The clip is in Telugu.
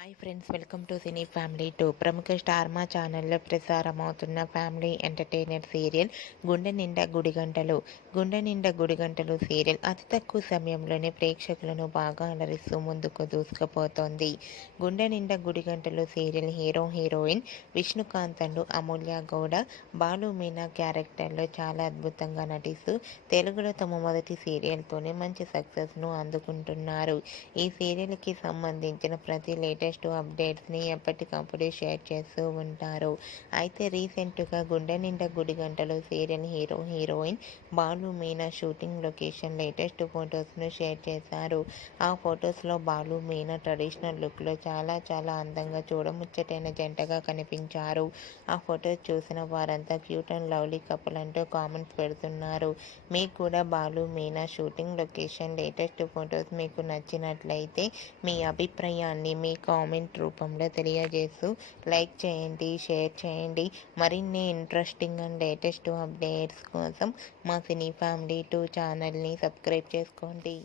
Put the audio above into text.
Hi friends, welcome to cine family 2. ప్రముఖ స్టార్ మా ఛానల్లో ప్రసారమవుతున్న ఫ్యామిలీ ఎంటర్టైనర్ సీరియల్ గుండె నిండా గుడిగంటలు సీరియల్ అతి తక్కువ సమయంలోనే ప్రేక్షకులను బాగా అలరిస్తూ ముందుకు దూసుకుపోతోంది. గుండె Ninda Gudigantalu serial heroine Vishnukant and అమూల్య గౌడ, బాలు మీనా క్యారెక్టర్లో చాలా అద్భుతంగా నటిస్తూ తెలుగులో తమ మొదటి సీరియల్తోనే మంచి సక్సెస్ను అందుకుంటున్నారు. ఈ సీరియల్కి సంబంధించిన ప్రతి లేటెస్ట్ అప్డేట్స్ని ఎప్పటికప్పుడు షేర్ చేస్తూ ఉంటారు. అయితే రీసెంట్గా Gunde Ninda Gudigantalu serial heroine Balu Meena shooting location latest ఫొటోస్ను షేర్ చేశారు. ఆ ఫొటోస్లో బాలు మీనా ట్రెడిషనల్ లుక్లో చాలా అందంగా చూడముచ్చటైన జంటగా కనిపించారు. ఆ ఫొటోస్ చూసిన వారంతా క్యూట్ అండ్ లవ్లీ కపుల్ అంటూ కామెంట్స్ పెడుతున్నారు. మీకు కూడా Balu Meena shooting location latest photos మీకు నచ్చినట్లయితే మీ అభిప్రాయాన్ని మీ కామెంట్ రూపంలో తెలియజేస్తూ లైక్ చేయండి, షేర్ చేయండి. మరిన్ని ఇంట్రెస్టింగ్ అండ్ లేటెస్ట్ అప్డేట్స్ కోసం మా సినీ ఫ్యామిలీ 2 ఛానల్ని సబ్స్క్రైబ్ చేసుకోండి.